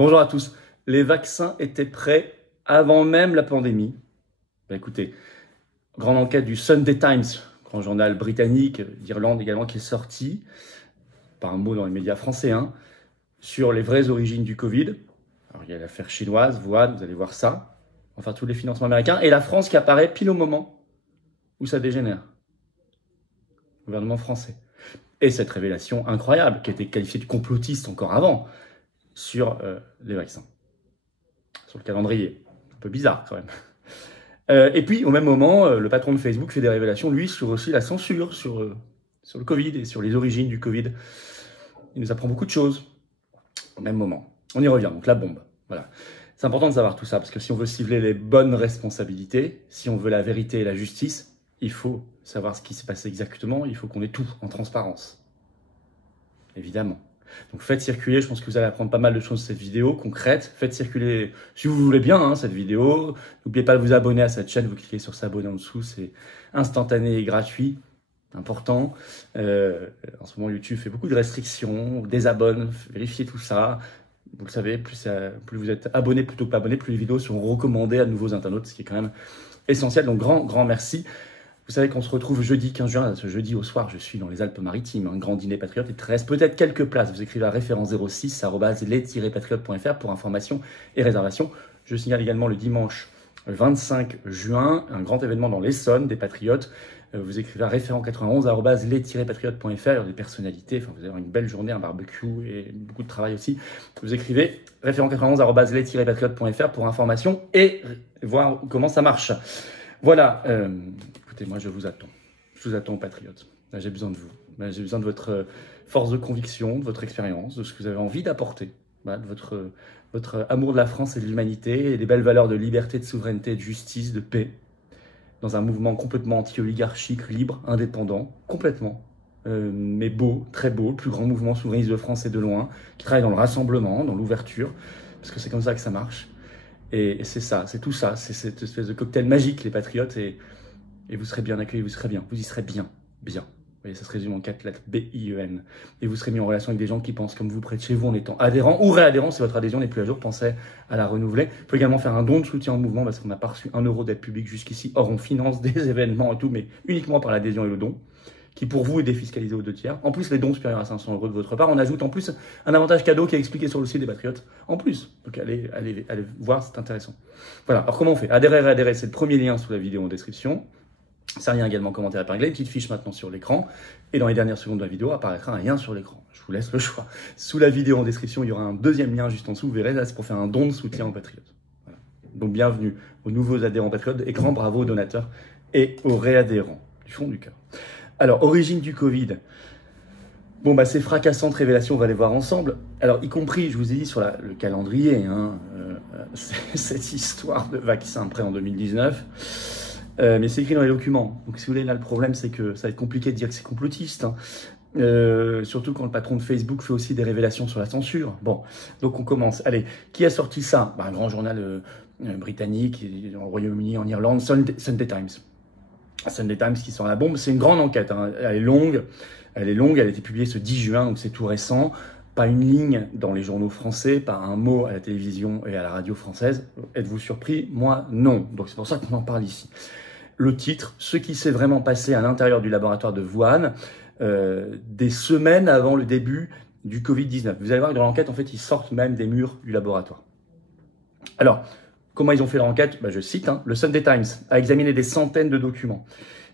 Bonjour à tous. Les vaccins étaient prêts avant même la pandémie. Écoutez, grande enquête du Sunday Times, grand journal britannique d'Irlande également, qui est sorti, par un mot dans les médias français, sur les vraies origines du Covid. Alors il y a l'affaire chinoise, Wuhan, vous allez voir ça. Enfin, tous les financements américains. Et la France qui apparaît pile au moment où ça dégénère. Gouvernement français. Et cette révélation incroyable, qui a été qualifiée de complotiste encore avant, sur les vaccins. Sur le calendrier. Un peu bizarre quand même. Et puis, au même moment, le patron de Facebook fait des révélations, lui, sur aussi la censure, sur le Covid et sur les origines du Covid. Il nous apprend beaucoup de choses au même moment. On y revient, donc la bombe. Voilà. C'est important de savoir tout ça, parce que si on veut cibler les bonnes responsabilités, si on veut la vérité et la justice, il faut savoir ce qui s'est passé exactement, il faut qu'on ait tout en transparence. Évidemment. Donc faites circuler, je pense que vous allez apprendre pas mal de choses de cette vidéo concrète. Faites circuler, si vous voulez bien, cette vidéo. N'oubliez pas de vous abonner à cette chaîne, vous cliquez sur s'abonner en dessous, c'est instantané et gratuit. Important. En ce moment, YouTube fait beaucoup de restrictions, désabonne, vérifiez tout ça. Vous le savez, plus vous êtes abonné plutôt que pas abonné, plus les vidéos sont recommandées à de nouveaux internautes, ce qui est quand même essentiel. Donc grand merci. Vous savez qu'on se retrouve jeudi 15 juin, ce jeudi au soir, je suis dans les Alpes-Maritimes, un grand dîner patriote, il te reste peut-être quelques places. Vous écrivez à référence 06 @les-patriotes.fr pour information et réservation. Je signale également le dimanche 25 juin, un grand événement dans l'Essonne des patriotes. Vous écrivez à référent 91 @les-patriotes.fr, il y a des personnalités, enfin vous allez avoir une belle journée, un barbecue et beaucoup de travail aussi. Vous écrivez référent 91 @les-patriotes.fr pour information et voir comment ça marche. Voilà, écoutez, moi je vous attends. Je vous attends, patriotes. Là, j'ai besoin de vous. Là, j'ai besoin de votre force de conviction, de votre expérience, de ce que vous avez envie d'apporter, voilà, de votre amour de la France et de l'humanité et des belles valeurs de liberté, de souveraineté, de justice, de paix, dans un mouvement complètement anti-oligarchique, libre, indépendant, complètement, mais beau, très beau, le plus grand mouvement souverainiste de France et de loin, qui travaille dans le rassemblement, dans l'ouverture, parce que c'est comme ça que ça marche. Et c'est ça, c'est tout ça, c'est cette espèce de cocktail magique, les patriotes, et vous serez bien accueillis, vous y serez bien. Vous voyez, ça se résume en 4 lettres, B-I-E-N. Et vous serez mis en relation avec des gens qui pensent comme vous près de chez vous en étant adhérents ou réadhérents. Si votre adhésion n'est plus à jour, pensez à la renouveler. Vous pouvez également faire un don de soutien au mouvement parce qu'on n'a pas reçu 1 euro d'aide publique jusqu'ici. Or, on finance des événements et tout, mais uniquement par l'adhésion et le don, qui pour vous est défiscalisé aux 2/3. En plus, les dons supérieurs à 500 € de votre part, on ajoute en plus un avantage cadeau qui est expliqué sur le site des Patriotes. En plus, donc allez voir, c'est intéressant. Voilà, alors comment on fait? Adhérer, réadhérer, c'est le premier lien sous la vidéo en description. C'est un lien également commentaire épinglé, une petite fiche maintenant sur l'écran. Et dans les dernières secondes de la vidéo, apparaîtra un lien sur l'écran. Je vous laisse le choix. Sous la vidéo en description, il y aura un deuxième lien juste en dessous. Vous verrez, là, c'est pour faire un don de soutien aux Patriotes. Voilà. Donc bienvenue aux nouveaux adhérents Patriotes et grand bravo aux donateurs et aux réadhérents du fond du cœur. Alors, origine du Covid. Bon, ces fracassantes révélations, on va les voir ensemble. Alors, y compris, je vous ai dit sur le calendrier, cette histoire de vaccin prêt en 2019. Mais c'est écrit dans les documents. Donc, si vous voulez, là, le problème, c'est que ça va être compliqué de dire que c'est complotiste. Surtout quand le patron de Facebook fait aussi des révélations sur la censure. Bon, donc on commence. Allez, qui a sorti ça? Un grand journal britannique, au Royaume-Uni, en Irlande, Sunday Times. Sunday Times qui sort la bombe. C'est une grande enquête. Elle est longue. Elle a été publiée ce 10 juin, donc c'est tout récent. Pas une ligne dans les journaux français, pas un mot à la télévision et à la radio française. Êtes-vous surpris? Moi, non. Donc c'est pour ça qu'on en parle ici. Le titre, ce qui s'est vraiment passé à l'intérieur du laboratoire de Wuhan, des semaines avant le début du Covid-19. Vous allez voir que dans l'enquête, en fait, ils sortent même des murs du laboratoire. Alors, comment ils ont fait leur enquête? Je cite, le Sunday Times a examiné des centaines de documents,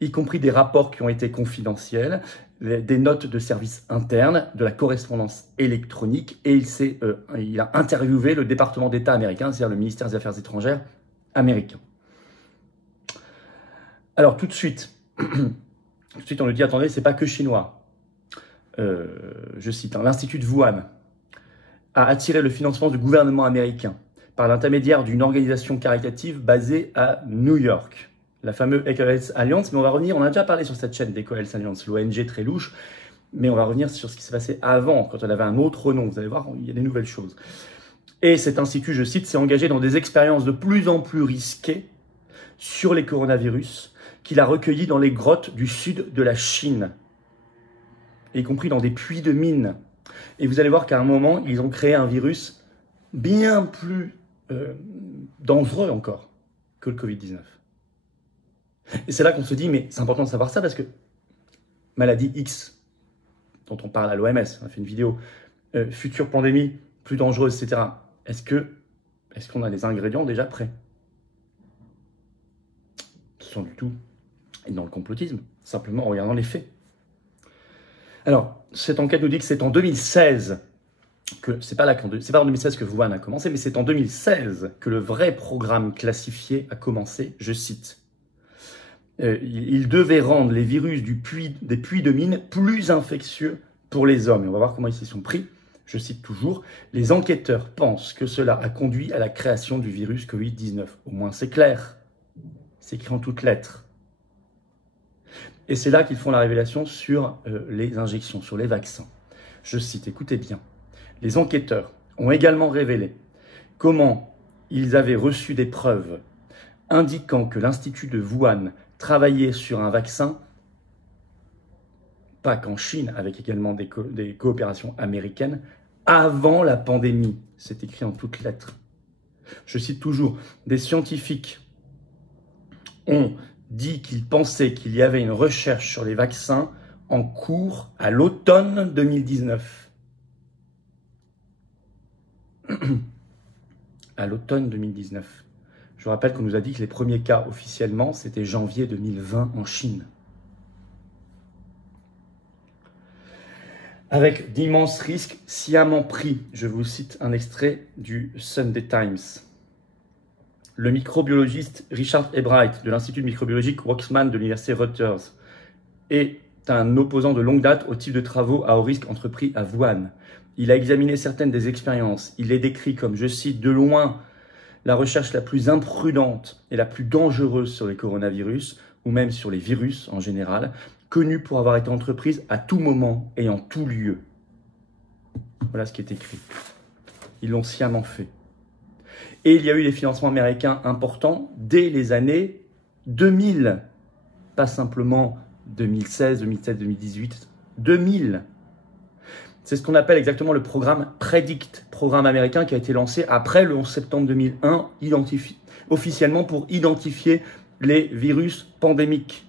y compris des rapports qui ont été confidentiels, des notes de service interne, de la correspondance électronique, et il a interviewé le département d'État américain, c'est-à-dire le ministère des Affaires étrangères américain. Alors tout de suite, on nous dit, attendez, c'est pas que chinois. Je cite, l'Institut de Wuhan a attiré le financement du gouvernement américain par l'intermédiaire d'une organisation caritative basée à New York, la fameuse EcoHealth Alliance. Mais on va revenir, on a déjà parlé sur cette chaîne d'EcoHealth Alliance, l'ONG très louche, mais on va revenir sur ce qui s'est passé avant, quand elle avait un autre nom. Vous allez voir, il y a des nouvelles choses. Et cet institut, je cite, s'est engagé dans des expériences de plus en plus risquées sur les coronavirus, qu'il a recueillis dans les grottes du sud de la Chine, y compris dans des puits de mines. Et vous allez voir qu'à un moment, ils ont créé un virus bien plus dangereux encore que le Covid-19. Et c'est là qu'on se dit, mais c'est important de savoir ça parce que maladie X, dont on parle à l'OMS, on a fait une vidéo, future pandémie, plus dangereuse, etc. Est-ce qu'on a les ingrédients déjà prêts? Sans du tout être dans le complotisme, simplement en regardant les faits. Alors, cette enquête nous dit que c'est en 2016 c'est pas en 2016 que Wuhan a commencé, mais c'est en 2016 que le vrai programme classifié a commencé, je cite. Il devait rendre les virus des puits de mine plus infectieux pour les hommes. Et on va voir comment ils s'y sont pris. Je cite toujours, les enquêteurs pensent que cela a conduit à la création du virus Covid-19. Au moins c'est clair. C'est écrit en toutes lettres. Et c'est là qu'ils font la révélation sur les injections, sur les vaccins. Je cite, écoutez bien. Les enquêteurs ont également révélé comment ils avaient reçu des preuves indiquant que l'Institut de Wuhan travaillait sur un vaccin, pas qu'en Chine, avec également des coopérations américaines, avant la pandémie. C'est écrit en toutes lettres. Je cite toujours, des scientifiques ont dit qu'ils pensaient qu'il y avait une recherche sur les vaccins en cours à l'automne 2019. À l'automne 2019. Je vous rappelle qu'on nous a dit que les premiers cas officiellement, c'était janvier 2020 en Chine. Avec d'immenses risques sciemment pris. Je vous cite un extrait du Sunday Times. Le microbiologiste Richard Ebright de l'Institut microbiologique Waksman de l'Université Rutgers est un opposant de longue date au type de travaux à haut risque entrepris à Wuhan. Il a examiné certaines des expériences. Il les décrit comme, je cite, de loin, la recherche la plus imprudente et la plus dangereuse sur les coronavirus, ou même sur les virus en général, connue pour avoir été entreprise à tout moment et en tout lieu. Voilà ce qui est écrit. Ils l'ont sciemment fait. Et il y a eu des financements américains importants dès les années 2000. Pas simplement 2016, 2017, 2018, 2000. C'est ce qu'on appelle exactement le programme PREDICT, programme américain qui a été lancé après le 11 septembre 2001, officiellement pour identifier les virus pandémiques.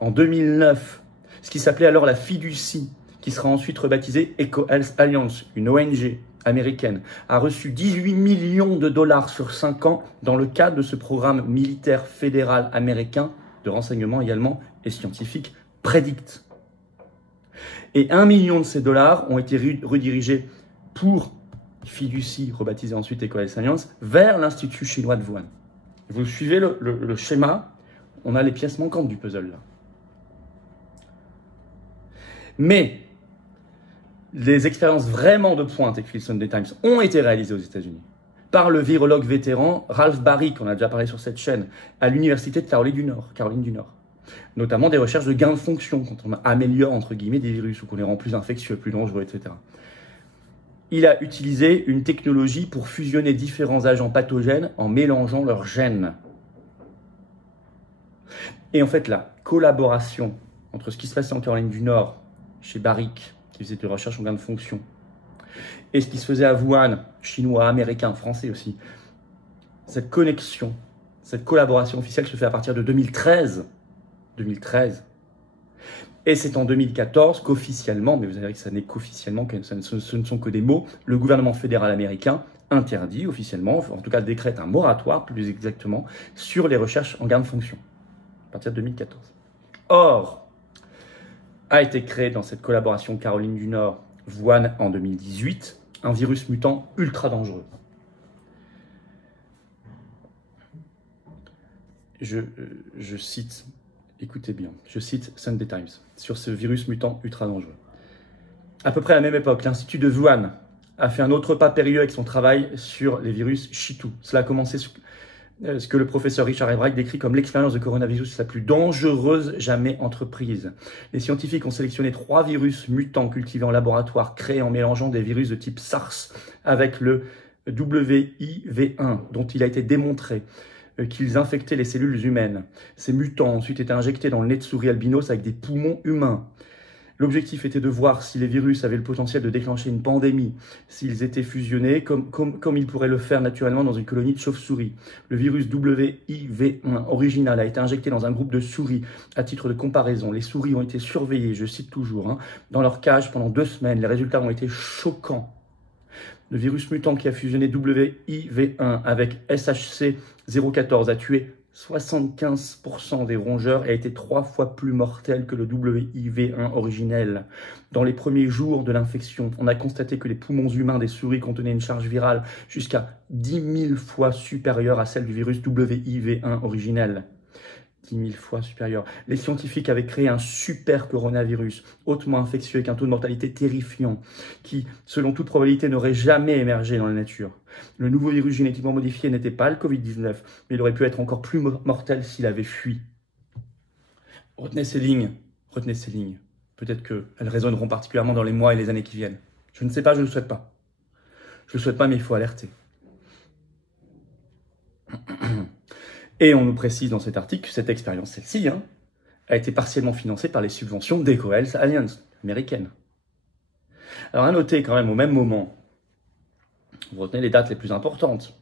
En 2009, ce qui s'appelait alors la FIDUCI, qui sera ensuite rebaptisée EcoHealth Alliance, une ONG américaine, a reçu 18 millions de dollars sur 5 ans dans le cadre de ce programme militaire fédéral américain de renseignement également et scientifique PREDICT. Et 1 million de ces dollars ont été redirigés pour FIDUCI, rebaptisé ensuite EcoHealth Alliance, vers l'Institut chinois de Wuhan. Vous suivez le schéma, on a les pièces manquantes du puzzle là. Mais les expériences vraiment de pointe, écrit le Sunday Times, ont été réalisées aux États-Unis par le virologue vétéran Ralph Bari, qu'on a déjà parlé sur cette chaîne, à l'Université de Caroline du Nord. Notamment des recherches de gain de fonction, quand on améliore entre guillemets des virus ou qu'on les rend plus infectieux, plus dangereux, etc. Il a utilisé une technologie pour fusionner différents agents pathogènes en mélangeant leurs gènes. Et en fait, la collaboration entre ce qui se passait en Caroline du Nord, chez Baric, qui faisait des recherches en gain de fonction, et ce qui se faisait à Wuhan, chinois, américain, français aussi, cette connexion, cette collaboration officielle se fait à partir de 2013. Et c'est en 2014 qu'officiellement, mais vous allez voir que ça n'est qu'officiellement, que ce ne sont que des mots, le gouvernement fédéral américain interdit officiellement, en tout cas décrète un moratoire plus exactement, sur les recherches en gain de fonction, à partir de 2014. Or, a été créé dans cette collaboration Caroline du Nord, Wuhan en 2018, un virus mutant ultra dangereux. Je cite, écoutez bien, je cite Sunday Times sur ce virus mutant ultra dangereux. À peu près à la même époque, l'Institut de Wuhan a fait un autre pas périlleux avec son travail sur les virus Chitou. Cela a commencé ce que le professeur Richard Ebright décrit comme l'expérience de coronavirus la plus dangereuse jamais entreprise. Les scientifiques ont sélectionné 3 virus mutants cultivés en laboratoire, créés en mélangeant des virus de type SARS avec le WIV1, dont il a été démontré qu'ils infectaient les cellules humaines. Ces mutants ont ensuite été injectés dans le nez de souris albinos avec des poumons humains. L'objectif était de voir si les virus avaient le potentiel de déclencher une pandémie, s'ils étaient fusionnés, comme ils pourraient le faire naturellement dans une colonie de chauves-souris. Le virus WIV1 original a été injecté dans un groupe de souris. À titre de comparaison, les souris ont été surveillées, je cite toujours, dans leur cage pendant 2 semaines. Les résultats ont été choquants. Le virus mutant qui a fusionné WIV1 avec SHC014 a tué 75% des rongeurs et a été 3 fois plus mortel que le WIV1 originel. Dans les premiers jours de l'infection, on a constaté que les poumons humains des souris contenaient une charge virale jusqu'à 10 000 fois supérieure à celle du virus WIV1 originel. 10 000 fois supérieure. Les scientifiques avaient créé un super coronavirus, hautement infectieux avec un taux de mortalité terrifiant, qui, selon toute probabilité, n'aurait jamais émergé dans la nature. Le nouveau virus génétiquement modifié n'était pas le Covid-19, mais il aurait pu être encore plus mortel s'il avait fui. Retenez ces lignes, retenez ces lignes. Peut-être qu'elles résonneront particulièrement dans les mois et les années qui viennent. Je ne sais pas, je ne le souhaite pas. Je ne le souhaite pas, mais il faut alerter. Et on nous précise dans cet article que cette expérience, celle-ci, a été partiellement financée par les subventions d'EcoHealth Alliance américaine. Alors à noter quand même au même moment, vous retenez les dates les plus importantes.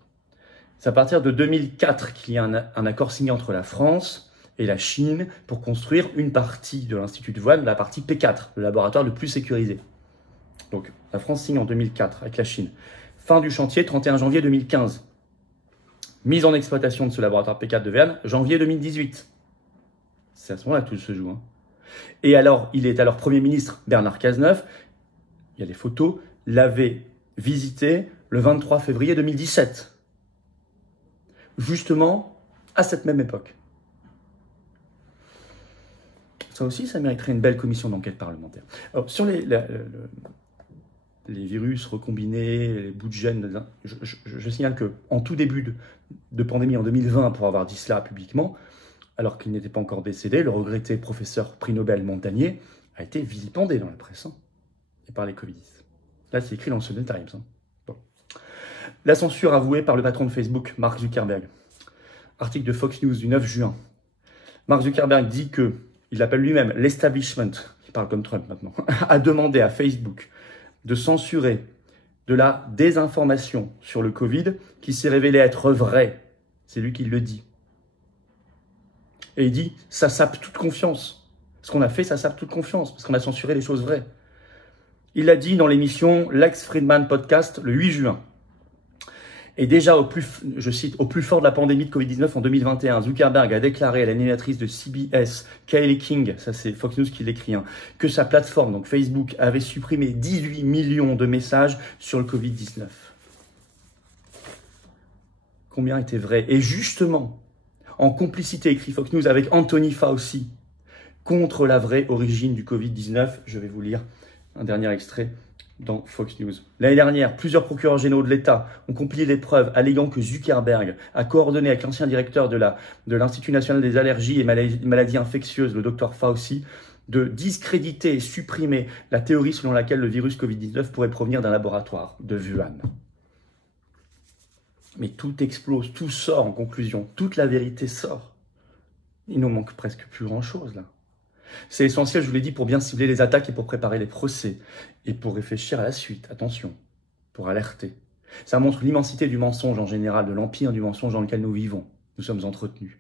C'est à partir de 2004 qu'il y a un accord signé entre la France et la Chine pour construire une partie de l'Institut de Wuhan, la partie P4, le laboratoire le plus sécurisé. Donc la France signe en 2004 avec la Chine. Fin du chantier, 31 janvier 2015. Mise en exploitation de ce laboratoire P4 de Wuhan, janvier 2018. C'est à ce moment-là que tout se joue. Et alors, il est alors Premier ministre Bernard Cazeneuve, il y a des photos, l'avait visité le 23 février 2017. Justement, à cette même époque. Ça aussi, ça mériterait une belle commission d'enquête parlementaire. Alors, sur les virus recombinés, les bouts de gènes, je signale qu'en tout début de pandémie, en 2020, pour avoir dit cela publiquement, alors qu'il n'était pas encore décédé, le regretté professeur prix Nobel Montagnier a été vilipendé dans la presse et par les covidistes. Là, c'est écrit dans le Sunday Times. Bon. La censure avouée par le patron de Facebook, Mark Zuckerberg. Article de Fox News du 9 juin. Mark Zuckerberg dit que, il l'appelle lui-même l'establishment, il parle comme Trump maintenant, a demandé à Facebook de censurer de la désinformation sur le Covid qui s'est révélée être vraie. C'est lui qui le dit. Et il dit, ça sape toute confiance. Ce qu'on a fait, ça sape toute confiance, parce qu'on a censuré les choses vraies. Il l'a dit dans l'émission Lex Fridman Podcast le 8 juin. Et déjà, je cite, au plus fort de la pandémie de Covid-19 en 2021, Zuckerberg a déclaré à l'animatrice de CBS, Kayleigh King, ça c'est Fox News qui l'écrit, que sa plateforme, donc Facebook, avait supprimé 18 millions de messages sur le Covid-19. Combien était vrai? Et justement, en complicité, écrit Fox News, avec Anthony Fauci, contre la vraie origine du Covid-19, je vais vous lire un dernier extrait dans Fox News. L'année dernière, plusieurs procureurs généraux de l'État ont compilé des preuves alléguant que Zuckerberg a coordonné avec l'ancien directeur de l'Institut national des allergies et maladies infectieuses, le Dr Fauci, de discréditer et supprimer la théorie selon laquelle le virus Covid-19 pourrait provenir d'un laboratoire de Wuhan. Mais tout explose, tout sort en conclusion, toute la vérité sort. Il nous manque presque plus grand-chose là. C'est essentiel, je vous l'ai dit, pour bien cibler les attaques et pour préparer les procès. Et pour réfléchir à la suite, attention, pour alerter. Ça montre l'immensité du mensonge en général, de l'empire du mensonge dans lequel nous vivons. Nous sommes entretenus.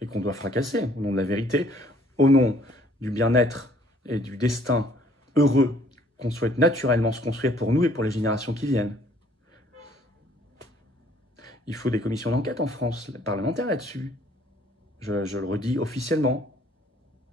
Et qu'on doit fracasser au nom de la vérité, au nom du bien-être et du destin heureux qu'on souhaite naturellement se construire pour nous et pour les générations qui viennent. Il faut des commissions d'enquête en France, parlementaires là-dessus. Je le redis officiellement.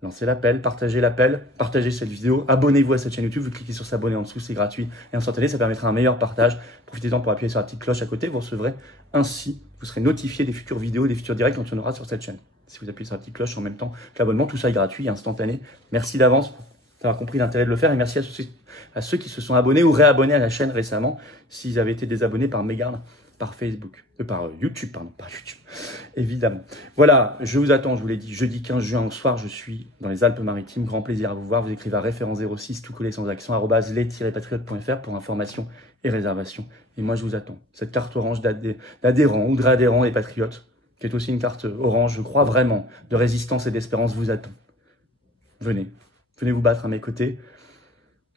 Lancez l'appel, partagez cette vidéo, abonnez-vous à cette chaîne YouTube, vous cliquez sur s'abonner en dessous, c'est gratuit et instantané, ça permettra un meilleur partage. Profitez-en pour appuyer sur la petite cloche à côté, vous recevrez ainsi, vous serez notifié des futures vidéos, des futurs directs quand il y en aura sur cette chaîne. Si vous appuyez sur la petite cloche en même temps que l'abonnement, tout ça est gratuit et instantané. Merci d'avance d'avoir compris l'intérêt de le faire et merci à ceux qui se sont abonnés ou réabonnés à la chaîne récemment, s'ils avaient été désabonnés par mégarde. Par Facebook, par YouTube, évidemment. Voilà, je vous attends, je vous l'ai dit, jeudi 15 juin au soir, je suis dans les Alpes-Maritimes, grand plaisir à vous voir, vous écrivez à référence 06, tout collé sans accent, @les-patriotes.fr pour information et réservation. Et moi, je vous attends. Cette carte orange d'adhérents ou de réadhérents des Patriotes, qui est aussi une carte orange, je crois vraiment, de résistance et d'espérance, vous attend. Venez, Venez vous battre à mes côtés.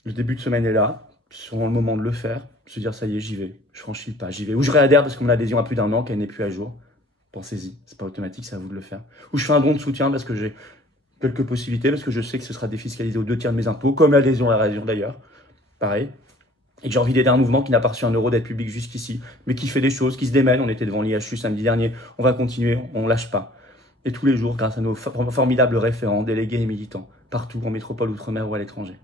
Le début de semaine est là. C'est le moment de le faire. Se dire, ça y est, j'y vais. Je franchis le pas, j'y vais. Ou je réadhère parce que mon adhésion a plus d'1 an, qu'elle n'est plus à jour. Pensez-y, c'est pas automatique, c'est à vous de le faire. Ou je fais un don de soutien parce que j'ai quelques possibilités, parce que je sais que ce sera défiscalisé aux 2 tiers de mes impôts, comme l'adhésion à la réadhésion d'ailleurs. Pareil. Et que j'ai envie d'aider un mouvement qui n'a pas reçu 1 euro d'aide publique jusqu'ici, mais qui fait des choses, qui se démène. On était devant l'IHU samedi dernier. On va continuer, on lâche pas. Et tous les jours, grâce à nos formidables référents, délégués et militants, partout en métropole, outre-mer ou à l'étranger.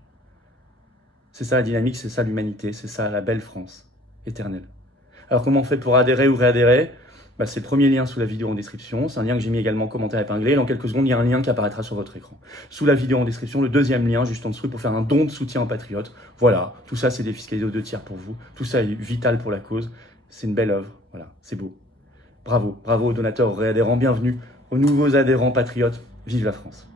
C'est ça la dynamique, c'est ça l'humanité, c'est ça la belle France éternelle. Alors comment on fait pour adhérer ou réadhérer? C'est le premier lien sous la vidéo en description. C'est un lien que j'ai mis également en commentaire épinglé. Dans quelques secondes, il y a un lien qui apparaîtra sur votre écran. Sous la vidéo en description, le deuxième lien, juste en dessous, pour faire un don de soutien aux patriotes. Voilà, tout ça, c'est défiscalisé aux 2 tiers pour vous. Tout ça est vital pour la cause. C'est une belle œuvre. Voilà, c'est beau. Bravo, bravo aux donateurs, aux réadhérents. Bienvenue aux nouveaux adhérents patriotes. Vive la France!